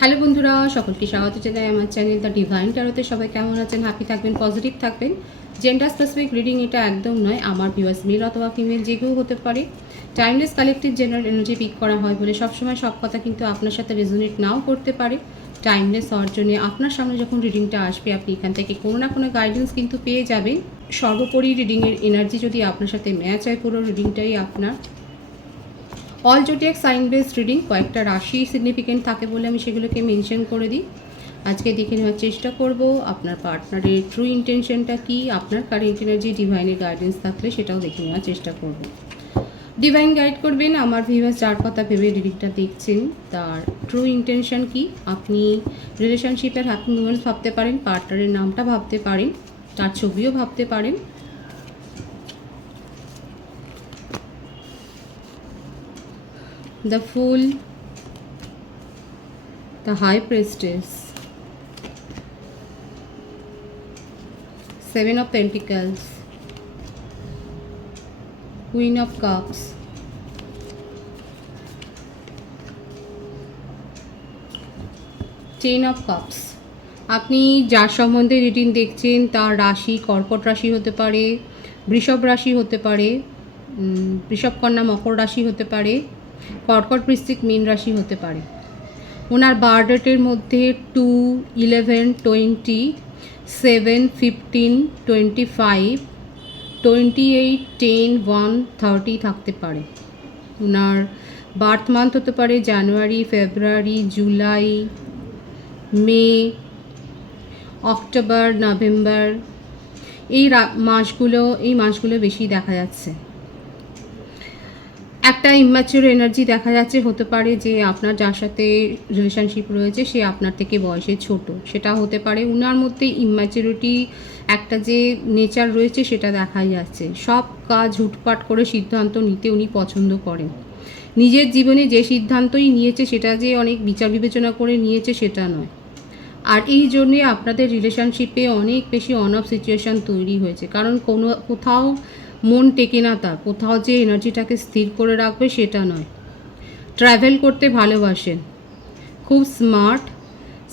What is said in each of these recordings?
Hello বন্ধুরা, সকলকে স্বাগত জানাই আমার চ্যানেল দ্য ডিভাইন ট্যারোতে। সবাই কেমন আছেন? হ্যাপি থাকবেন, পজিটিভ থাকবেন। জেন্ডার স্পেসিফিক রিডিং এটা একদম নয়। আমার ভিউয়ার্স মেল অথবা ফিমেল যে কেউ হতে পারে। Timeless collective general energy pick করা হয় বলে সবসময় সব কথা কিন্তু আপনার সাথে রেজোনেট নাও করতে পারে। টাইমলেস হওয়ার জন্য আপনার সামনে যখন রিডিংটা আসবে আপনি এখান থেকে কোনো না কোনো গাইডেন্স কিন্তু পেয়ে যাবেন। সর্বোপরি রিডিংয়ের এনার্জি যদি আপনার সাথে ম্যাচ হয়, পুরো রিডিংটাই আপনার। All zodiac sign base reading, কয়েকটা রাশি সিগনিফিকেন্ট থাকে বলে আমি সেগুলোকে মেনশন করে দিই। আজকে দেখে নেওয়ার চেষ্টা করব আপনার পার্টনারের ট্রু ইন্টেনশনটা কী, আপনার কারেন্ট এনার্জি ডিভাইনের গাইডেন্স থাকলে সেটাও দেখে নেওয়ার চেষ্টা করব। ডিভাইন গাইড করবেন আমার ভিউয়ার্স যার কথা ভেবে রিডিংটা দেখছেন, তার ট্রু ইন্টেনশন কী। আপনি রিলেশনশিপের হ্যাপি মুমেন্টস ভাবতে পারেন, পার্টনারের নামটা ভাবতে পারেন, তার ছবিও ভাবতে পারেন। The Fool, the High Priestess, Seven of Pentacles, Queen of Cups, Ten of Cups। আপনি যার সম্বন্ধে রিডিং দেখছেন তার রাশি কর্কট রাশি হতে পারে, বৃষভ রাশি হতে পারে, বৃষভ কন্যা মকর রাশি হতে পারে, কর্কট বৃশ্চিক মীন রাশি হতে পারে। ওনার বার্থ ডেটের মধ্যে 2, 11, 20, 7, 15, 25, 28, 10, 1, 30 থাকতে পারে। ওনার বার্থ মান্থ হতে পারে জানুয়ারি, ফেব্রুয়ারি, জুলাই, মে, অক্টোবর, নভেম্বর। এই মাসগুলো বেশি দেখা যাচ্ছে। একটা ইম্যাচিওর এনার্জি দেখা যাচ্ছে, হতে পারে যে আপনার যার সাথে রিলেশনশিপ রয়েছে সে আপনার থেকে বয়সে ছোট, সেটা হতে পারে। উনার মধ্যে ইম্যাচিউরিটি একটা যে নেচার রয়েছে সেটা দেখা যাচ্ছে। সব কাজ হুটপাট করে সিদ্ধান্ত নিতে উনি পছন্দ করেন। নিজের জীবনে যে সিদ্ধান্তই নিয়েছে সেটা যে অনেক বিচার বিবেচনা করে নিয়েছে সেটা নয়। আর এই জন্যে আপনাদের রিলেশনশিপে অনেক বেশি অন অফ সিচুয়েশান তৈরি হয়েছে, কারণ কোথাও মন টেকে না, তার কোথাও যে এনার্জিটাকে স্থির করে রাখবে সেটা নয়। ট্রাভেল করতে ভালোবাসেন, খুব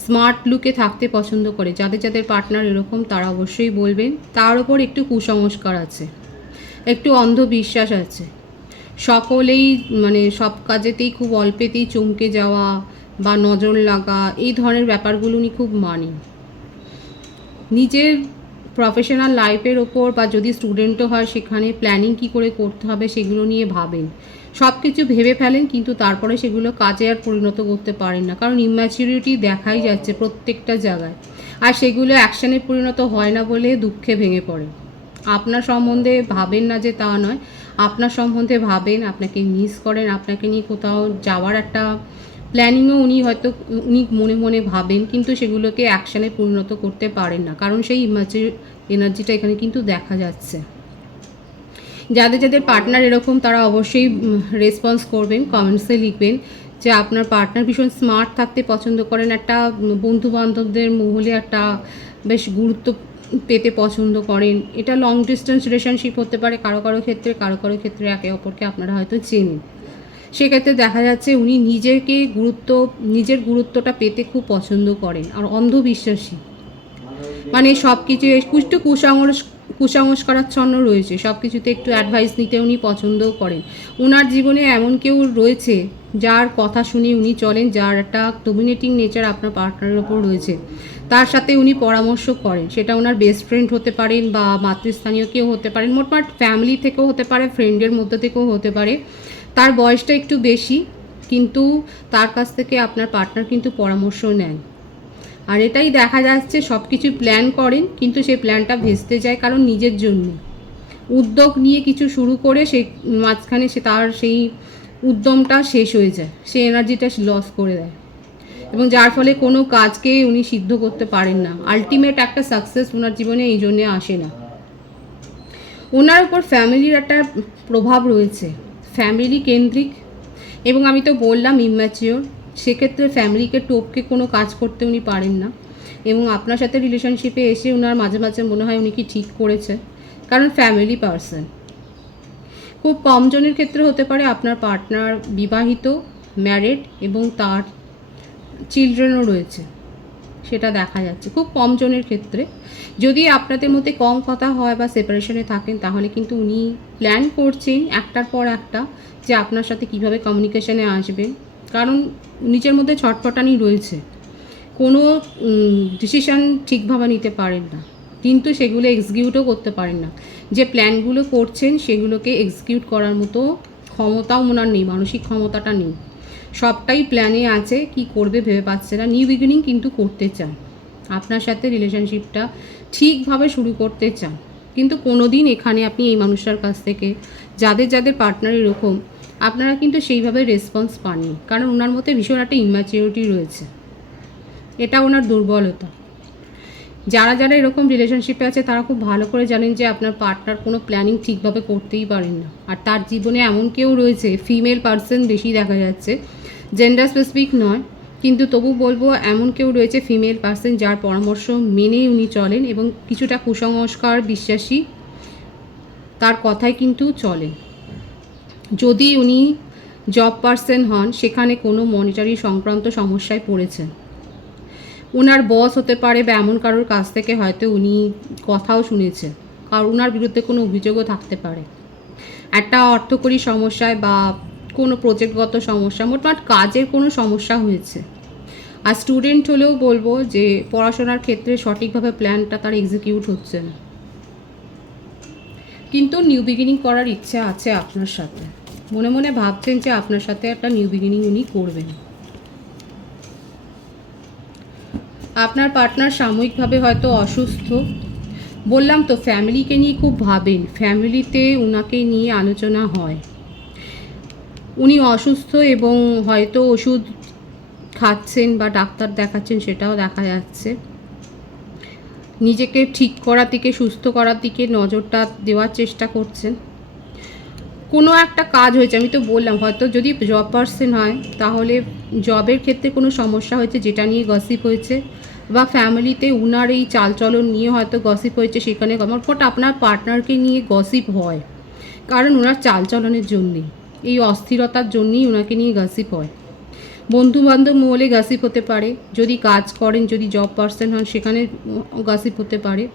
স্মার্ট লুকে থাকতে পছন্দ করে। যাদের পার্টনার এরকম তারা অবশ্যই বলবেন। তার ওপর একটু কুসংস্কার আছে, একটু অন্ধবিশ্বাস আছে। সকলেই সব কাজেতেই খুব অল্পেতেই চমকে যাওয়া বা নজর লাগা, এই ধরনের ব্যাপারগুলো উনি খুব মানেন। নিজের প্রফেশনাল লাইফের ওপর বা যদি স্টুডেন্টও হয় সেখানে প্ল্যানিং কী করে করতে হবে সেগুলো নিয়ে ভাবেন। সব কিছু ভেবে ফেলেন কিন্তু তারপরে সেগুলো কাজে আর পরিণত করতে পারেন না, কারণ ইম্যাচিউরিটি দেখাই যাচ্ছে প্রত্যেকটা জায়গায়। আর সেগুলো অ্যাকশানে পরিণত হয় না বলে দুঃখে ভেঙে পড়ে। আপনার সম্বন্ধে ভাবেন না যে তা নয়, আপনার সম্বন্ধে ভাবেন, আপনাকে মিস করেন, আপনাকে নিয়ে কোথাও যাওয়ার একটা প্ল্যানিংও উনি মনে মনে ভাবেন, কিন্তু সেগুলোকে অ্যাকশানে পরিণত করতে পারেন না, কারণ সেই ইম্যাচিউর এনার্জিটা এখানে কিন্তু দেখা যাচ্ছে। যাদের পার্টনার এরকম তারা অবশ্যই রেসপন্স করবেন, কমেন্টসে লিখবেন যে আপনার পার্টনার ভীষণ স্মার্ট থাকতে পছন্দ করেন, একটা বন্ধুবান্ধবদের মহলে একটা বেশ গুরুত্ব পেতে পছন্দ করেন। এটা লং ডিস্টেন্স রিলেশনশিপ হতে পারে কারো ক্ষেত্রে একে অপরকে আপনারা হয়তো চেনেন। সেক্ষেত্রে দেখা যাচ্ছে উনি নিজের গুরুত্বটা পেতে খুব পছন্দ করেন। আর অন্ধবিশ্বাসী, সব কিছু একটু কুসংস্কারাচ্ছন্ন রয়েছে, সব কিছুতে একটু অ্যাডভাইস নিতে উনি পছন্দও করেন। ওনার জীবনে এমন কেউ রয়েছে যার কথা শুনে উনি চলেন, যার একটা ডমিনেটিং নেচার আপনার পার্টনারের ওপর রয়েছে, তার সাথে উনি পরামর্শ করেন। সেটা ওনার বেস্ট ফ্রেন্ড হতে পারেন বা মাতৃস্থানীয় কেউ হতে পারেন, মোটমাট ফ্যামিলি থেকেও হতে পারে, ফ্রেন্ডের মধ্যে থেকেও হতে পারে। তার বয়সটা একটু বেশি, কিন্তু তার কাছ থেকে আপনার পার্টনার কিন্তু পরামর্শ নেন। আর এটাই দেখা যাচ্ছে সব কিছু প্ল্যান করেন কিন্তু সেই প্ল্যানটা ভেস্তে যায়, কারণ নিজের জন্য উদ্যোগ নিয়ে কিছু শুরু করে সেই মাঝখানে তার সেই উদ্যমটা শেষ হয়ে যায়, সে এনার্জিটা লস করে দেয়, এবং যার ফলে কোনো কাজকে উনি সিদ্ধ করতে পারেন না। আলটিমেট একটা সাকসেস ওনার জীবনে এই জন্যে আসে না। ওনার উপর ফ্যামিলির একটা প্রভাব রয়েছে, ফ্যামিলি কেন্দ্রিক, এবং আমি তো বললাম ইম্যাচিওর। সেক্ষেত্রে ফ্যামিলিকে টপকে কোনো কাজ করতে উনি পারেন না, এবং আপনার সাথে রিলেশনশিপে এসে ওনার মাঝে মাঝে মনে হয় উনি কি ঠিক করেছে, কারণ ফ্যামিলি পারসন। খুব কম জনের ক্ষেত্রে হতে পারে আপনার পার্টনার বিবাহিত, ম্যারিড, এবং তার চিলড্রেনও রয়েছে, সেটা দেখা যাচ্ছে খুব কম জনের ক্ষেত্রে। যদি আপনাদের মধ্যে কম কথা হয় বা সেপারেশনে থাকেন, তাহলে কিন্তু উনি প্ল্যান করছেন একটার পর একটা যে আপনার সাথে কিভাবে কমিউনিকেশনে আসবেন। কারণ নিজের মধ্যে ছটফটানি রয়েছে, কোনো ডিসিশান ঠিকভাবে নিতে পারেন না, কিন্তু সেগুলো এক্সিকিউটও করতে পারেন না। যে প্ল্যানগুলো করছেন সেগুলোকে এক্সিকিউট করার মতো ক্ষমতাও ওনার নেই, মানসিক ক্ষমতাটা নেই। সবটাই প্ল্যানে আছে, কি করবে ভেবে পাচ্ছে না। নিউ বিগিনিং কিন্তু করতে চান, আপনার সাথে রিলেশনশিপটা ঠিকভাবে শুরু করতে চান, কিন্তু কোনো দিন এখানে আপনি এই মানুষটার কাছ থেকে, যাদের যাদের পার্টনার এরকম, আপনারা কিন্তু সেইভাবে রেসপন্স পাননি। কারণ ওনার মধ্যে ভীষণ একটা ইম্যাচিউরিটি রয়েছে, এটা ওনার দুর্বলতা। যারা যারা এরকম রিলেশনশিপে আছে তারা খুব ভালো করে জানেন যে আপনার পার্টনার কোনো প্ল্যানিং ঠিকভাবে করতেই পারেন না। আর তার জীবনে এমন কেউ রয়েছে, ফিমেল পার্সন বেশি দেখা যাচ্ছে, জেন্ডার স্পেসিফিক নয়, কিন্তু তবু বলবো এমন কেউ রয়েছে ফিমেল পার্সন যার পরামর্শ মেনেই উনি চলেন এবং কিছুটা কুসংস্কার বিশ্বাসী, তার কথায় কিন্তু চলেন। যদি উনি জব পার্সন হন, সেখানে কোনো মনিটারি সংক্রান্ত সমস্যায় পড়েছেন, ওনার বস হতে পারে বা এমন কারোর কাছ থেকে হয়তো উনি কথাও শুনেছেন, কারণ ওনার বিরুদ্ধে কোনো অভিযোগও থাকতে পারে, একটা অর্থকরী সমস্যায় বা কোনো প্রজেক্টগত সমস্যা, মোটমাট কাজের কোনো সমস্যা হয়েছে। আর স্টুডেন্ট হলেও বলবো যে পড়াশোনার ক্ষেত্রে সঠিকভাবে প্ল্যানটা তার এক্সিকিউট হচ্ছে না, কিন্তু নিউ বিগিনিং করার ইচ্ছা আছে আপনার সাথে। মনে মনে ভাবছেন যে আপনার সাথে একটা নিউ বিগিনিং উনি করবেন। আপনার পার্টনার সাময়িকভাবে হয়তো অসুস্থ, বললাম তো ফ্যামিলিকে নিয়ে খুব ভাবেন, ফ্যামিলিতে ওনাকে নিয়ে আলোচনা হয়। উনি অসুস্থ এবং হয়তো ওষুধ খাচ্ছেন বা ডাক্তার দেখাচ্ছেন, সেটাও দেখা যাচ্ছে। নিজেকে ঠিক করার দিকে, সুস্থ করার দিকে নজরটা দেওয়ার চেষ্টা করছেন। কোনো একটা কাজ হয়েছে, আমি তো বললাম, হয়তো যদি জব পার্সন হয় তাহলে জবের ক্ষেত্রে কোনো সমস্যা হয়েছে যেটা নিয়ে গসিপ হয়েছে, বা ফ্যামিলিতে উনার এই চালচলন নিয়ে হয়তো গসিপ হয়েছে, সেখানে মোট আপনার পার্টনারকে নিয়ে গসিপ হয়, কারণ ওনার চালচলনের জন্যেই, এই অস্থিরতার জন্যই ওনাকে নিয়ে গসিপ হয়। বন্ধুবান্ধব মহলে গসিপ হতে পারে, যদি কাজ করেন, যদি জব পার্সন হন সেখানে গসিপ হতে পারে।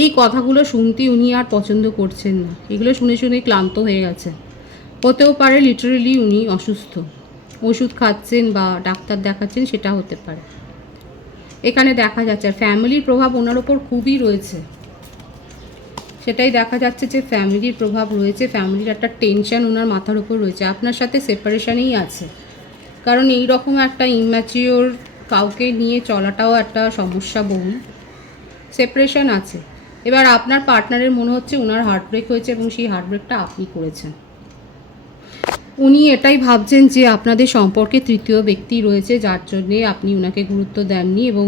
এই কথাগুলো শুনতে উনি আর পছন্দ করছেন না, এগুলো শুনে শুনে ক্লান্ত হয়ে গেছে। হতেও পারে লিটারেলি উনি অসুস্থ, ওষুধ খাচ্ছেন বা ডাক্তার দেখাচ্ছেন, সেটা হতে পারে। এখানে দেখা যাচ্ছে আর ফ্যামিলির প্রভাব ওনার ওপর খুবই রয়েছে, সেটাই দেখা যাচ্ছে যে ফ্যামিলির প্রভাব রয়েছে, ফ্যামিলির একটা টেনশন ওনার মাথার উপর রয়েছে। আপনার সাথে সেপারেশনেই আছে, কারণ এই রকম একটা ইম্যাচিওর কাউকে নিয়ে চলাটাও একটা সমস্যা বহুল। সেপারেশন আছে। এবার আপনার পার্টনারের মনে হচ্ছে ওনার হার্টব্রেক হয়েছে এবং সেই হার্টব্রেকটা আপনি করেছেন। উনি এটাই ভাবছেন যে আপনাদের সম্পর্কে তৃতীয় ব্যক্তি রয়েছে, যার জন্যে আপনি ওনাকে গুরুত্ব দেননি, এবং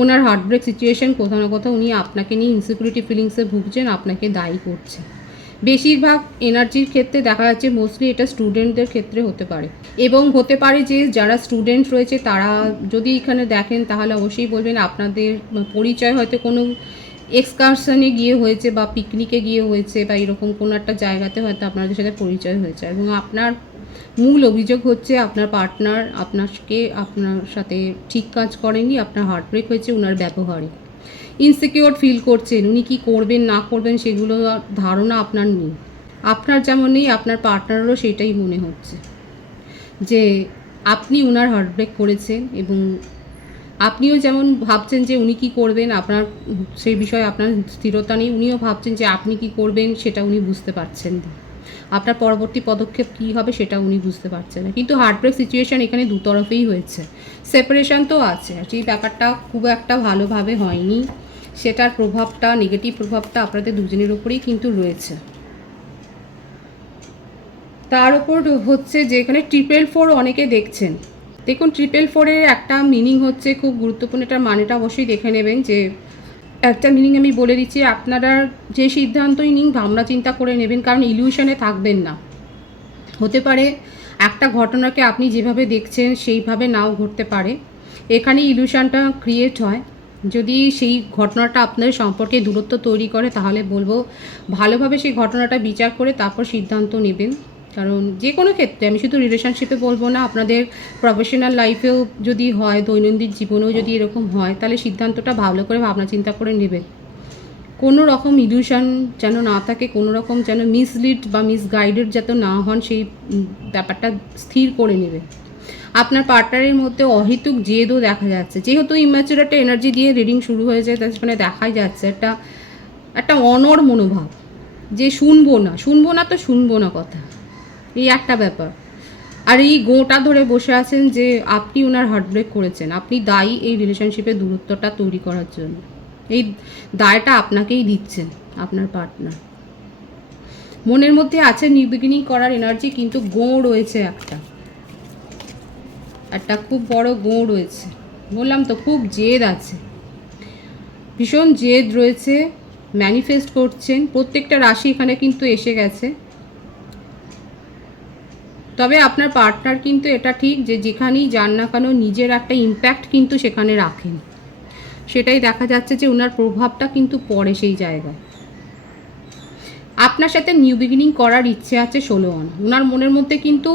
ওনার হার্টব্রেক সিচুয়েশন কোথাও না কোথাও উনি আপনাকে নিয়ে ইনসিকিউরিটি ফিলিংসে ভুগছেন, আপনাকে দায়ী করছে। বেশিরভাগ এনার্জির ক্ষেত্রে দেখা যাচ্ছে মোস্টলি এটা স্টুডেন্টদের ক্ষেত্রে হতে পারে, এবং হতে পারে যে যারা স্টুডেন্ট রয়েছে তারা যদি এখানে দেখেন তাহলে অবশ্যই বলবেন আপনাদের পরিচয় হয়তো কোনো এক্সকারশনে গিয়ে হয়েছে বা পিকনিকে গিয়ে হয়েছে বা এরকম কোনো একটা জায়গাতে হয়তো আপনাদের সাথে পরিচয় হয়েছে, এবং আপনার মূল অভিযোগ হচ্ছে আপনার পার্টনার আপনার সাথে ঠিক কাজ করেনি, আপনার হার্টব্রেক হয়েছে ওনার ব্যবহারে। ইনসিকিউর ফিল করছেন, উনি কী করবেন না করবেন সেগুলো ধারণা আপনার নেই। আপনার যেমন নেই, আপনার পার্টনারেরও সেটাই মনে হচ্ছে যে আপনি ওনার হার্টব্রেক করেছেন, এবং আপনিও যেমন ভাবছেন যে উনি কী করবেন, আপনার সেই বিষয়ে আপনার স্থিরতা নেই, উনিও ভাবছেন যে আপনি কী করবেন সেটা উনি বুঝতে পারছেন না, আপনার পরবর্তী পদক্ষেপ কী হবে সেটা উনি বুঝতে পারছেন না। কিন্তু হার্টব্রেক সিচুয়েশান এখানে দুতরফেই হয়েছে, সেপারেশন তো আছে, আর সেই ব্যাপারটা খুব একটা ভালোভাবে হয়নি, সেটার প্রভাবটা, নেগেটিভ প্রভাবটা আপনাদের দুজনের উপরেই কিন্তু রয়েছে। তার উপর হচ্ছে যে এখানে 444 অনেকে দেখছেন। দেখুন 444-এর একটা মিনিং হচ্ছে খুব গুরুত্বপূর্ণ, এটার মানেটা অবশ্যই দেখে নেবেন। যে একটা মিনিং আমি বলে দিচ্ছি, আপনারা যে সিদ্ধান্তই নিন ভাবনা চিন্তা করে নেবেন, কারণ ইলিউশনে থাকবেন না। হতে পারে একটা ঘটনাকে আপনি যেভাবে দেখছেন সেইভাবে নাও ঘটতে পারে, এখানে ইলিউশনটা ক্রিয়েট হয়। যদি সেই ঘটনাটা আপনাদের সম্পর্কে দূরত্ব তৈরি করে, তাহলে বলবো ভালোভাবে সেই ঘটনাটা বিচার করে তারপর সিদ্ধান্ত নেবেন। কারণ যে কোনো ক্ষেত্রে, আমি শুধু রিলেশনশিপে বলবো না, আপনাদের প্রফেশনাল লাইফেও যদি হয়, দৈনন্দিন জীবনেও যদি এরকম হয়, তাহলে সিদ্ধান্তটা ভালো করে ভাবনা চিন্তা করে নেবেন। কোনো রকম ইলিউশন যেন না থাকে, কোনো রকম যেন মিসলিড বা মিসগাইডেড যাতে না হন, সেই ব্যাপারটা স্থির করে নেবে। আপনার পার্টনারের মধ্যে অহেতুক জেদও দেখা যাচ্ছে, যেহেতু ইম্যাচুর একটা এনার্জি দিয়ে রিডিং শুরু হয়ে যায়, তার সেখানে দেখাই যাচ্ছে একটা একটা অনড় মনোভাব, যে শুনবো না তো শুনবো না কথা, এই একটা ব্যাপার। আর এই গোটা ধরে বসে আছেন যে আপনি ওনার হার্টব্রেক করেছেন, আপনি দায়ী এই রিলেশনশিপের দূরত্বটা তৈরি করার জন্য। এই দায়টা আপনাকেই দিচ্ছেন আপনার পার্টনার। মনের মধ্যে আছে নিউ বিগিনিং করার এনার্জি, কিন্তু রয়েছে একটা খুব বড় রয়েছে। বললাম তো, খুব জেদ আছে, ভীষণ জেদ রয়েছে, ম্যানিফেস্ট করছেন। প্রত্যেকটা রাশি এখানে কিন্তু এসে গেছে। তবে আপনার পার্টনার কিন্তু এটা ঠিক যে যেখানেই যান না কেন নিজের একটা ইম্প্যাক্ট কিন্তু সেখানে রাখেন, সেটাই দেখা যাচ্ছে যে ওনার প্রভাবটা কিন্তু পড়ে সেই জায়গায়। আপনার সাথে নিউ বিগিনিং করার ইচ্ছে আছে 16 আনা। ওনার মনের মধ্যে কিন্তু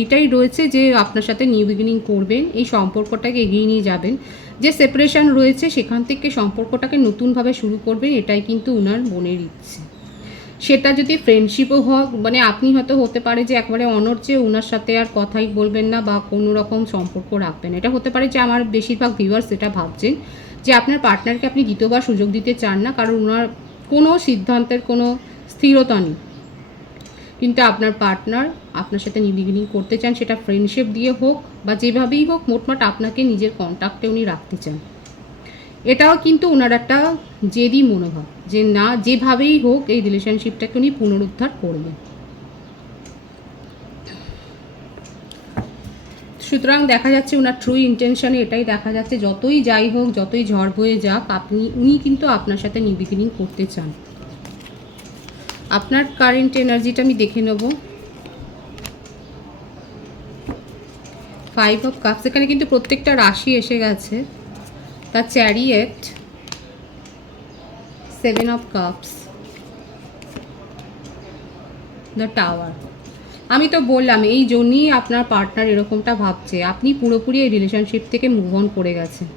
এইটাই রয়েছে যে আপনার সাথে নিউ বিগিনিং করবেন, এই সম্পর্কটাকে এগিয়ে নিয়ে যাবেন। যে সেপারেশন রয়েছে সেখান থেকে সম্পর্কটাকে নতুনভাবে শুরু করবেন, এটাই কিন্তু ওনার মনের ইচ্ছে। সেটা যদি ফ্রেন্ডশিপও হোক, মানে আপনি হয়তো হতে পারে যে একবারে অনড় যে ওনার সাথে আর কথাই বলবেন না বা কোনো রকম সম্পর্ক রাখবেন। এটা হতে পারে যে আমার বেশিরভাগ ভিউয়ার্স এটা ভাবছেন যে আপনার পার্টনারকে আপনি দ্বিতীয়বার সুযোগ দিতে চান না, কারণ ওনার কোনো সিদ্ধান্তের কোনো স্থিরতা নেই। কিন্তু আপনার পার্টনার আপনার সাথে নিউ বিগিনিং করতে চান, সেটা ফ্রেন্ডশিপ দিয়ে হোক বা যেভাবেই হোক, মোটমাট আপনাকে নিজের কন্ট্যাক্টে উনি রাখতে চান। এটাও কিন্তু ওনার একটা জেদি মনোভাব, যে না যেভাবেই হোক এই রিলেশনশিপটাকে উনি পুনরুদ্ধার করবেন। সুতরাং দেখা যাচ্ছে ওনার ট্রু ইন্টেনশনে এটাই দেখা যাচ্ছে, যতই যাই হোক, যতই ঝড় বয়ে যাক, উনি কিন্তু আপনার সাথে নিউ বিগিনিং করতে চান। আপনার কারেন্ট এনার্জিটা আমি দেখে নেব। 5 অফ কাপস, এখানে কিন্তু প্রত্যেকটা রাশি এসে গেছে। The chariot, 7 of cups, the tower. আমি তো বললাম এই জন্যই আপনার পার্টনার এরকমটা ভাবছে, আপনি পুরোপুরি এই রিলেশনশিপ থেকে মুভ অন করে গেছেন।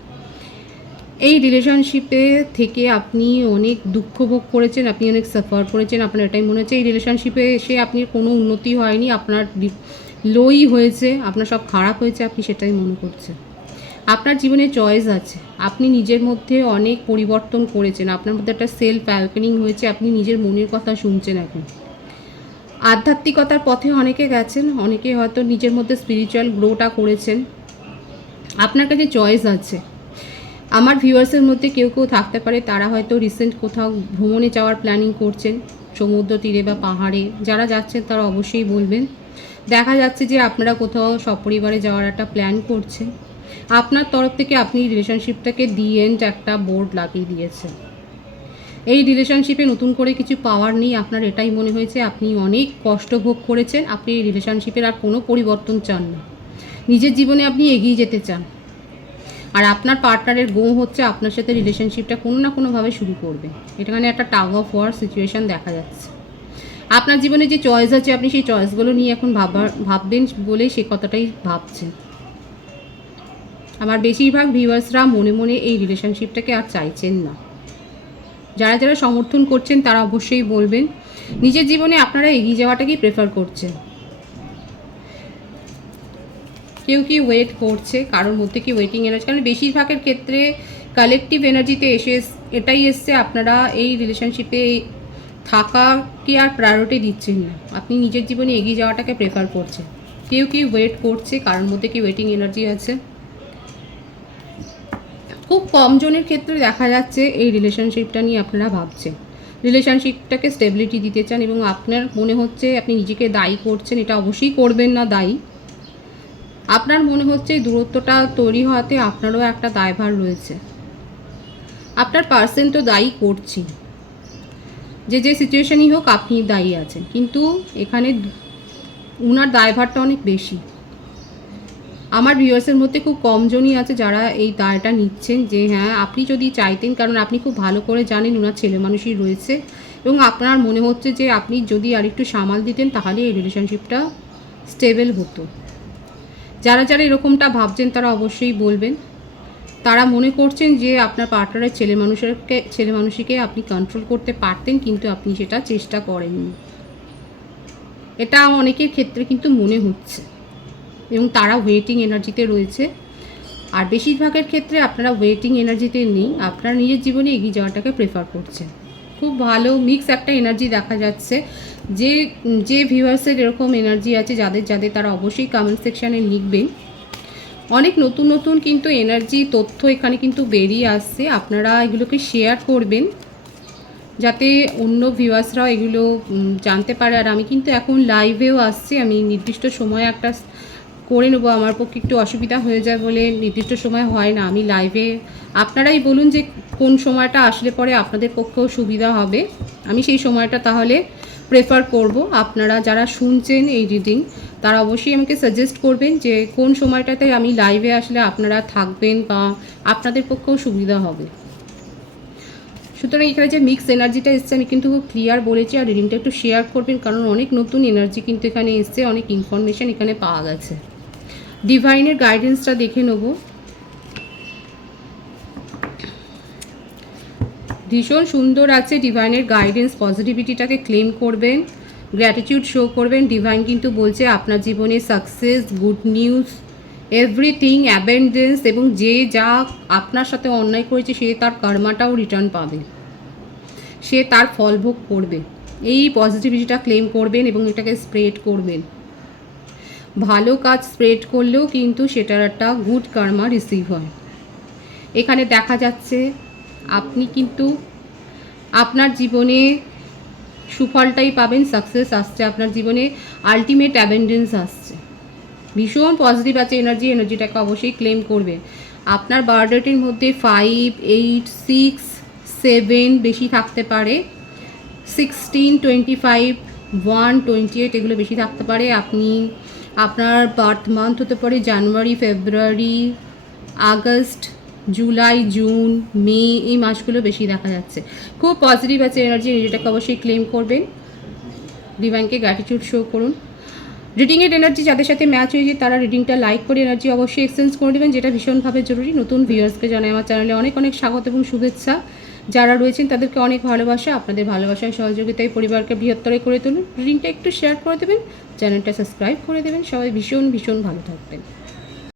এই রিলেশনশিপে থেকে আপনি অনেক দুঃখ ভোগ করেছেন, আপনি অনেক সাফার করেছেন। আপনার এটাই মনে হচ্ছে এই রিলেশনশিপে এসে আপনি কোনো উন্নতি হয়নি, আপনার লোই হয়েছে, আপনার সব খারাপ হয়েছে, আপনি সেটাই মনে করছেন। আপনার জীবনে চয়েস আছে, আপনি নিজের মধ্যে অনেক পরিবর্তন করেছেন, আপনার মধ্যে একটা সেলফ অ্যাওয়েকেনিং হয়েছে, আপনি নিজের মনের কথা শুনছেন এখন। আধ্যাত্মিকতার পথে অনেকে গেছেন, অনেকে হয়তো নিজের মধ্যে স্পিরিচুয়াল গ্রোটা করেছেন। আপনার কাছে চয়েস আছে। আমার ভিউয়ার্সের মধ্যে কেউ থাকতে পারে তারা হয়তো রিসেন্ট কোথাও ভ্রমণে যাওয়ার প্ল্যানিং করছেন, সমুদ্র তীরে বা পাহাড়ে। যারা যাচ্ছেন তারা অবশ্যই বলবেন। দেখা যাচ্ছে যে আপনারা কোথাও সপরিবারে যাওয়ার একটা প্ল্যান করছেন। আপনার তরফ থেকে আপনি রিলেশনশিপটাকে দি এন্ড একটা বোর্ড লাগিয়ে দিয়েছেন। এই রিলেশনশিপে নতুন করে কিছু পাওয়ার নেই, আপনার এটাই মনে হয়েছে। আপনি অনেক কষ্ট ভোগ করেছেন, আপনি এই রিলেশনশিপের আর কোনো পরিবর্তন চান না, নিজের জীবনে আপনি এগিয়ে যেতে চান। আর আপনার পার্টনারের হচ্ছে আপনার সাথে রিলেশনশিপটা কোনো না কোনোভাবে শুরু করবে। এখানে একটা টাগ অফ ওয়ার সিচুয়েশান দেখা যাচ্ছে। আপনার জীবনে যে চয়েস আছে, আপনি সেই চয়েসগুলো নিয়ে এখন ভাববেন বলেই সে কথাটাই ভাবছেন। আমার বেশিরভাগ ভিউয়ার্সরা মনে মনে এই রিলেশনশিপটাকে আর চাইছেন না। যারা যারা সমর্থন করছেন তারা অবশ্যই বলবেন নিজের জীবনে আপনারা এগিয়ে যাওয়াটাকেই প্রেফার করছেন। কেউ কি ওয়েট করছে, কারোর মধ্যে কি ওয়েটিং এনার্জি, কারণ বেশিরভাগের ক্ষেত্রে কালেকটিভ এনার্জিতে এটাই এসছে, আপনারা এই রিলেশনশিপে থাকাকে আর প্রায়োরিটি দিচ্ছেন না, আপনি নিজের জীবনে এগিয়ে যাওয়াটাকে প্রেফার করছেন। কেউ কি ওয়েট করছে, কারোর মধ্যে কি ওয়েটিং এনার্জি আছে। খুব কম জনের ক্ষেত্রে দেখা যাচ্ছে এই রিলেশনশিপটা নিয়ে আপনারা ভাবছেন, রিলেশনশিপটাকে স্টেবিলিটি দিতে চান, এবং আপনার মনে হচ্ছে আপনি নিজেকে দায়ী করছেন। এটা অবশ্যই করবেন না দায়ী, আপনার মনে হচ্ছে এই দূরত্বটা তৈরি হওয়াতে আপনারও একটা দায়ভার রয়েছে। আপনার পার্সন তো দায়ী করছি, যে সিচুয়েশনই হোক আপনি দায়ী আছেন, কিন্তু এখানে উনার দায়ভারটা অনেক বেশি। আমার ভিউয়ার্সের মধ্যে খুব কমজনই আছে যারা এই দায়টা নিচ্ছেন, যে হ্যাঁ আপনি যদি চাইতেন, কারণ আপনি খুব ভালো করে জানেন ওনার ছেলে মানুষই রয়েছে, এবং আপনার মনে হচ্ছে যে আপনি যদি আরেকটু সামাল দিতেন তাহলে এই রিলেশনশিপটা স্টেবল হতো। যারা যারা এরকমটা ভাবছেন তারা অবশ্যই বলবেন। তারা মনে করছেন যে আপনার পার্টনারের ছেলে মানুষকে আপনি কন্ট্রোল করতে পারতেন, কিন্তু আপনি সেটা চেষ্টা করেননি। এটা অনেকের ক্ষেত্রে কিন্তু মনে হচ্ছে, এবং তারা ওয়েটিং এনার্জিতে রয়েছে। আর বেশিরভাগের ক্ষেত্রে আপনারা ওয়েটিং এনার্জিতে নেই, আপনারা নিজের জীবনে এগিয়ে যাওয়াটাকে প্রেফার করছেন। খুব ভালো মিক্স একটা এনার্জি দেখা যাচ্ছে। যে ভিউয়ার্সের এরকম এনার্জি আছে, যাদের তারা অবশ্যই কমেন্ট সেকশানে লিখবেন। অনেক নতুন নতুন কিন্তু এনার্জি তথ্য এখানে কিন্তু বেরিয়ে আসছে, আপনারা এগুলোকে শেয়ার করবেন যাতে অন্য ভিউয়ার্সরাও এগুলো জানতে পারে। আর আমি কিন্তু এখন লাইভেও আসছি, আমি নির্দিষ্ট সময় একটা করে নেবো, আমার পক্ষে একটু অসুবিধা হয়ে যায় বলে নির্দিষ্ট সময় হয় না। আমি লাইভে, আপনারাই বলুন যে কোন সময়টা আসলে পরে আপনাদের পক্ষেও সুবিধা হবে, আমি সেই সময়টা তাহলে প্রেফার করব। আপনারা যারা শুনছেন এই রিডিং তারা অবশ্যই আমাকে সাজেস্ট করবেন যে কোন সময়টাতে আমি লাইভে আসলে আপনারা থাকবেন বা আপনাদের পক্ষেও সুবিধা হবে। সুতরাং এখানে যে মিক্স এনার্জিটা এসছে আমি কিন্তু খুব ক্লিয়ার বলেছি, আর রিডিংটা একটু শেয়ার করবেন, কারণ অনেক নতুন এনার্জি কিন্তু এখানে এসছে, অনেক ইনফরমেশান এখানে পাওয়া গেছে। ডিভাইনের গাইডেন্সটা দেখে নেব। ভীষণ সুন্দর আছে ডিভাইনের গাইডেন্স। পজিটিভিটিটাকে ক্লেম করবেন, গ্র্যাটিটিউড শো করবেন। ডিভাইন কিন্তু বলছে আপনার জীবনে success, good news, everything, abundance, এবং যে যা আপনার সাথে অন্যায় করেছে সে তার কর্মাটাও রিটার্ন পাবে, সে তার ফল ভোগ করবে। এই পজিটিভিটিটা ক্লেম করবেন এবং এটাকে স্প্রেড করবেন। ভালো কাজ স্প্রেড করলেও কিন্তু সেটার একটা গুড কার্মা রিসিভ হয়। এখানে দেখা যাচ্ছে আপনি কিন্তু আপনার জীবনে সুফলটাই পাবেন, সাকসেস আসছে আপনার জীবনে, আলটিমেট অ্যাবেন্ডেন্স আসছে। ভীষণ পজিটিভ আছে এনার্জিটাকে অবশ্যই ক্লেম করবে। আপনার বার্থডেটের মধ্যে 5, 8, 6, 7 বেশি থাকতে পারে, 16, 25, 1, 28 এগুলো বেশি থাকতে পারে। আপনার বার্থ মান্থ হতে পারে জানুয়ারি, ফেব্রুয়ারি, আগস্ট, জুলাই, জুন, মে, এই মাসগুলো বেশি দেখা যাচ্ছে। খুব পজিটিভ আছে এনার্জি, এটাকে অবশ্যই ক্লেম করবেন। ডিভাইনকে গ্র্যাটিটিউড শো করুন। রিডিংয়ের এনার্জি যাদের সাথে ম্যাচ হয়েছে তারা রিডিংটা লাইক করে এনার্জি অবশ্যই এক্সচেঞ্জ করে দেবেন, যেটা ভীষণভাবে জরুরি। নতুন ভিউয়ার্সকে জানাই আমার চ্যানেলে অনেক অনেক স্বাগত এবং শুভেচ্ছা। যারা রয়েছেন তাদেরকে অনেক ভালোবাসা। আপনাদের ভালোবাসায় সহযোগিতায় পরিবারকে বৃহত্তর করে তুলুন। রিডিংটা একটু শেয়ার করে দেবেন, চ্যানেলটা সাবস্ক্রাইব করে দেবেন। সবাই ভীষণ ভীষণ ভালো থাকবেন।